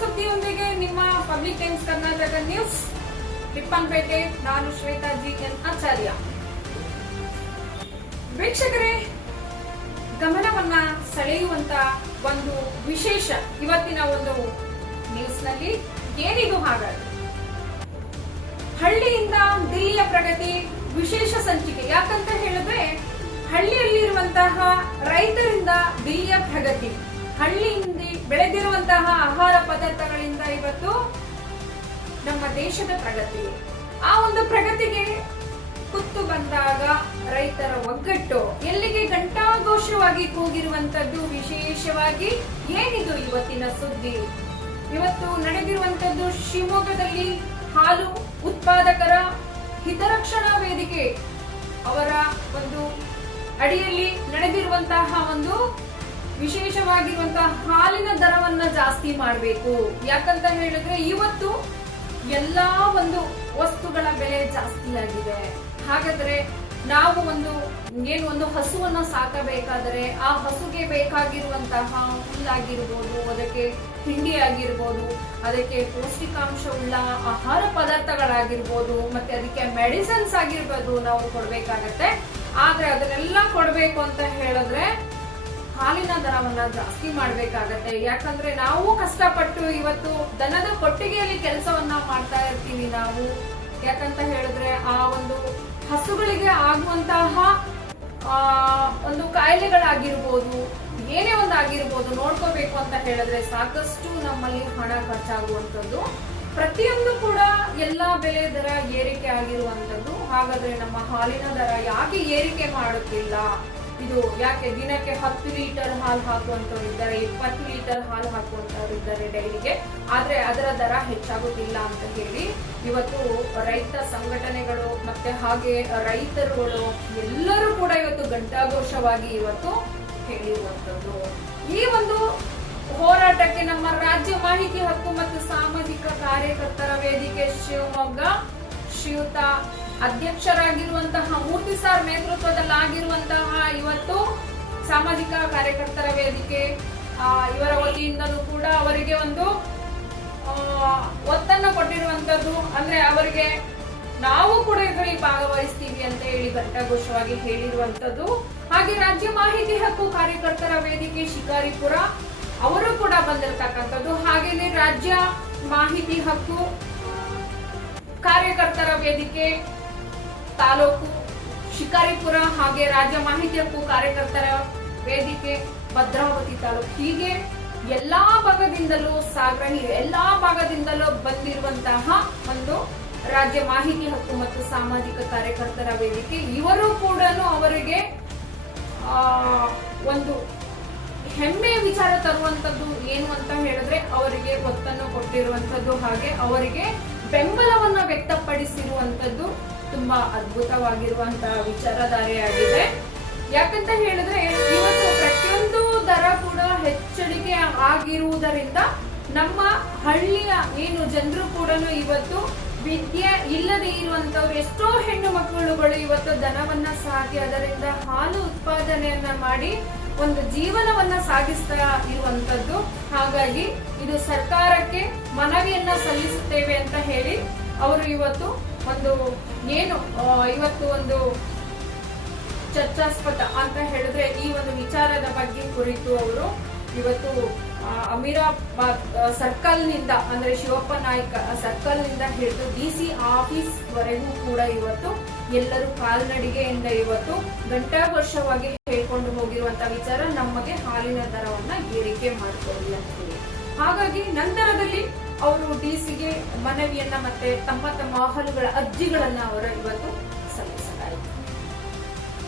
ಸುದ್ದಿಯೊಂದಿಗೆ ನಿಮ್ಮ public times Karnataka news Ripponpet. ನಾನು Shweta G N ಆಚಾರ್ಯ. ವೀಕ್ಷಕರೇ, ಗಮನವನ್ನ ಸೆಳೆಯುವಂತ ಒಂದು ವಿಶೇಷ ಇವತ್ತಿನ ಒಂದು ನ್ಯೂಸ್ ನಲ್ಲಿ ಏನಿದು ಹಾಗಾದ್ರೆ ಹಳ್ಳಿಯಿಂದ ದಿಲ್ಲಿಯ ಪ್ರಗತಿ ವಿಶೇಷ ಸಂಚಿಕೆ. ಯಾಕಂತ ಹೇಳಿದ್ರೆ ಹಳ್ಳಿಯಲ್ಲಿರುವಂತಹ ರೈತರಿಂದ ದಿಲ್ಲಿಯ ಪ್ರಗತಿ, ಹಳ್ಳಿಯಿಂದ ಬೆಳೆದಿರುವಂತಹ ಆಹಾರ ಪದಾರ್ಥಗಳಿಂದ ಇವತ್ತು ನಮ್ಮ ದೇಶದ ಪ್ರಗತಿ. ಆ ಒಂದು ಪ್ರಗತಿಗೆ ಕುತ್ತು ಬಂದಾಗ ರೈತರ ಒಗ್ಗಟ್ಟು ಎಲ್ಲಿಗೆ ಘಂಟಾಘೋಷವಾಗಿ ಕೂಗಿರುವಂತದ್ದು ವಿಶೇಷವಾಗಿ ಏನಿದು ಇವತ್ತಿನ ಸುದ್ದಿ. ಇವತ್ತು ನಡೆದಿರುವಂತದ್ದು ಶಿವಮೊಗ್ಗದಲ್ಲಿ ಹಾಲು ಉತ್ಪಾದಕರ ಹಿತರಕ್ಷಣಾ ವೇದಿಕೆ ಅವರ ಒಂದು ಅಡಿಯಲ್ಲಿ ನಡೆದಿರುವಂತಹ ಒಂದು ವಿಶೇಷವಾಗಿರುವಂತಹ ಹಾಲಿನ ದರವನ್ನ ಜಾಸ್ತಿ ಮಾಡಬೇಕು. ಯಾಕಂತ ಹೇಳಿದ್ರೆ ಇವತ್ತು ಎಲ್ಲಾ ಒಂದು ವಸ್ತುಗಳ ಬೆಲೆ ಜಾಸ್ತಿ ಆಗಿದೆ. ಹಾಗಾದ್ರೆ ನಾವು ಒಂದು ಹಸುವನ್ನ ಸಾಕಬೇಕಾದರೆ ಆ ಹಸುಗೆ ಬೇಕಾಗಿರುವಂತಹ ಹುಲ್ಲಾಗಿರ್ಬೋದು, ಅದಕ್ಕೆ ಹಿಂಡಿ ಆಗಿರ್ಬೋದು, ಅದಕ್ಕೆ ಪೌಷ್ಟಿಕಾಂಶವುಳ್ಳ ಆಹಾರ ಪದಾರ್ಥಗಳಾಗಿರ್ಬೋದು, ಮತ್ತೆ ಅದಕ್ಕೆ ಮೆಡಿಸಿನ್ಸ್ ಆಗಿರ್ಬೋದು ನಾವು ಕೊಡ್ಬೇಕಾಗತ್ತೆ. ಆದ್ರೆ ಅದನ್ನೆಲ್ಲ ಕೊಡ್ಬೇಕು ಅಂತ ಹೇಳಿದ್ರೆ ಹಾಲಿನ ದರವನ್ನ ಜಾಸ್ತಿ ಮಾಡ್ಬೇಕಾಗತ್ತೆ. ಯಾಕಂದ್ರೆ ನಾವು ಕಷ್ಟಪಟ್ಟು ಇವತ್ತು ದನದ ಕೊಟ್ಟಿಗೆಯಲ್ಲಿ ಕೆಲಸವನ್ನ ಮಾಡ್ತಾ ಇರ್ತೀವಿ ನಾವು. ಯಾಕಂತ ಹೇಳಿದ್ರೆ ಆ ಒಂದು ಹಸುಗಳಿಗೆ ಆಗುವಂತಹ ಒಂದು ಕಾಯಿಲೆಗಳಾಗಿರ್ಬೋದು, ಏನೇ ಒಂದು ಆಗಿರ್ಬೋದು, ನೋಡ್ಕೋಬೇಕು ಅಂತ ಹೇಳಿದ್ರೆ ಸಾಕಷ್ಟು ನಮ್ಮಲ್ಲಿ ಹಣ ಖರ್ಚಾಗುವಂತದ್ದು. ಪ್ರತಿಯೊಂದು ಕೂಡ ಎಲ್ಲಾ ಬೆಲೆ ದರ ಏರಿಕೆ ಆಗಿರುವಂತದ್ದು. ಹಾಗಾದ್ರೆ ನಮ್ಮ ಹಾಲಿನ ದರ ಯಾಕೆ ಏರಿಕೆ ಮಾಡುತ್ತಿಲ್ಲ? ಇದು ಯಾಕೆ ದಿನಕ್ಕೆ 10 ಲೀಟರ್ ಹಾಲು ಹಾಕುವಂತವ್ರು ಇದ್ದಾರೆ, 20 ಲೀಟರ್ ಹಾಲು ಹಾಕುವಂತವ್ರು ಇದ್ದಾರೆ ಡೈರಿಗೆ, ಆದ್ರೆ ಅದರ ದರ ಹೆಚ್ಚಾಗುತ್ತಿಲ್ಲ ಅಂತ ಹೇಳಿ ಇವತ್ತು ರೈತ ಸಂಘಟನೆಗಳು ಮತ್ತೆ ಹಾಗೆ ರೈತರುಗಳು ಎಲ್ಲರೂ ಕೂಡ ಇವತ್ತು ಘಂಟಾಘೋಷವಾಗಿ ಇವತ್ತು ಹೇಳಿರುವಂತದ್ದು. ಈ ಒಂದು ಹೋರಾಟಕ್ಕೆ ನಮ್ಮ ರಾಜ್ಯ ಮಾಹಿತಿ ಹಕ್ಕು ಮತ್ತು ಸಾಮಾಜಿಕ ಕಾರ್ಯಕರ್ತರ ವೇದಿಕೆ ಶಿವಮೊಗ್ಗ ಶ್ರೀಯುತ ಅಧ್ಯಕ್ಷರಾಗಿರುವಂತಹ ಮೂರ್ತಿ ಸಾರ್ ನೇತೃತ್ವದಲ್ಲಾಗಿರುವಂತಹ ಇವತ್ತು ಸಾಮಾಜಿಕ ಕಾರ್ಯಕರ್ತರ ವೇದಿಕೆ ಇವರ ವತಿಯಿಂದಲೂ ಕೂಡ ಅವರಿಗೆ ಒಂದು ಒತ್ತನ್ನು ಕೊಟ್ಟಿರುವಂತದ್ದು. ಅಂದ್ರೆ ಅವರಿಗೆ ನಾವು ಕೂಡ ಇದರಲ್ಲಿ ಭಾಗವಹಿಸ್ತೀವಿ ಅಂತ ಹೇಳಿ ಘಂಟಾಘೋಷವಾಗಿ ಹೇಳಿರುವಂತದ್ದು. ಹಾಗೆ ರಾಜ್ಯ ಮಾಹಿತಿ ಹಕ್ಕು ಕಾರ್ಯಕರ್ತರ ವೇದಿಕೆ ಶಿಕಾರಿಪುರ ಅವರು ಕೂಡ ಬಂದಿರತಕ್ಕಂಥದ್ದು. ಹಾಗೇನೆ ರಾಜ್ಯ ಮಾಹಿತಿ ಹಕ್ಕು ಕಾರ್ಯಕರ್ತರ ವೇದಿಕೆ ತಾಲೂಕು ಶಿಕಾರಿಪುರ, ಹಾಗೆ ರಾಜ್ಯ ಮಾಹಿತಿ ಹಕ್ಕು ಕಾರ್ಯಕರ್ತರ ವೇದಿಕೆ ಭದ್ರಾವತಿ ತಾಲೂಕು, ಹೀಗೆ ಎಲ್ಲಾ ಭಾಗದಿಂದಲೂ ಎಲ್ಲಾ ಭಾಗದಿಂದಲೂ ಬಂದಿರುವಂತಹ ಒಂದು ರಾಜ್ಯ ಮಾಹಿತಿ ಹಕ್ಕು ಮತ್ತು ಸಾಮಾಜಿಕ ಕಾರ್ಯಕರ್ತರ ವೇದಿಕೆ ಇವರು ಕೂಡ ಅವರಿಗೆ ಒಂದು ಹೆಮ್ಮೆ ವಿಚಾರ ತರುವಂತದ್ದು ಏನು ಅಂತ ಹೇಳಿದ್ರೆ ಅವರಿಗೆ ಒತ್ತನ್ನು ಕೊಟ್ಟಿರುವಂತದ್ದು, ಹಾಗೆ ಅವರಿಗೆ ಬೆಂಬಲವನ್ನ ವ್ಯಕ್ತಪಡಿಸಿರುವಂತದ್ದು ತುಂಬಾ ಅದ್ಭುತವಾಗಿರುವಂತಹ ವಿಚಾರಧಾರೆಯಾಗಿದೆ. ಯಾಕಂತ ಹೇಳಿದ್ರೆ ಇವತ್ತು ಪ್ರತಿಯೊಂದು ದರ ಕೂಡ ಹೆಚ್ಚಳಿಕೆ ಆಗಿರುವುದರಿಂದ ನಮ್ಮ ಹಳ್ಳಿಯ ಏನು ಜನರು ಕೂಡ ಇವತ್ತು ವಿದ್ಯೆ ಇಲ್ಲದೆ ಇರುವಂತವ್ರು ಎಷ್ಟೋ ಹೆಣ್ಣು ಮಕ್ಕಳುಗಳು ಇವತ್ತು ದನವನ್ನ ಸಾಕಿ ಅದರಿಂದ ಹಾಲು ಉತ್ಪಾದನೆಯನ್ನ ಮಾಡಿ ಒಂದು ಜೀವನವನ್ನ ಸಾಗಿಸ್ತಾ ಇರುವಂತದ್ದು. ಹಾಗಾಗಿ ಇದು ಸರ್ಕಾರಕ್ಕೆ ಮನವಿಯನ್ನ ಸಲ್ಲಿಸುತ್ತೇವೆ ಅಂತ ಹೇಳಿ ಅವರು ಇವತ್ತು ಒಂದು ಚರ್ಚಾಸ್ಪದ ಅಂತ ಹೇಳಿದ್ರೆ ಈ ಒಂದು ವಿಚಾರದ ಬಗ್ಗೆ ಕುರಿತು ಅವರು ಇವತ್ತು ಅಮೀರಾಬಾದ್ ಸರ್ಕಲ್ ನಿಂದ ಅಂದ್ರೆ ಶಿವಪ್ಪ ನಾಯ್ಕ ಸರ್ಕಲ್ ನಿಂದ ಹಿಡಿದು ಡಿಸಿ ಆಫೀಸ್ ವರೆಗೂ ಕೂಡ ಇವತ್ತು ಎಲ್ಲರೂ ಕಾಲ್ನಡಿಗೆಯಿಂದ ಇವತ್ತು ಘಂಟಾಘೋಷವಾಗಿ ಹೇಳ್ಕೊಂಡು ಹೋಗಿರುವಂತಹ ವಿಚಾರ ನಮಗೆ ಹಾಲಿನ ದರವನ್ನ ಏರಿಕೆ ಮಾಡಿಕೊಳ್ಳಿ ಅಂತ ಹೇಳಿ. ಹಾಗಾಗಿ ನಂತರದಲ್ಲಿ ಅವರು ಡಿಸಿಗೆ ಮನವಿಯನ್ನ ಮತ್ತೆ ತಮ್ಮ ಹಾಲುಗಳ ಅರ್ಜಿಗಳನ್ನ ಅವರು ಇವತ್ತು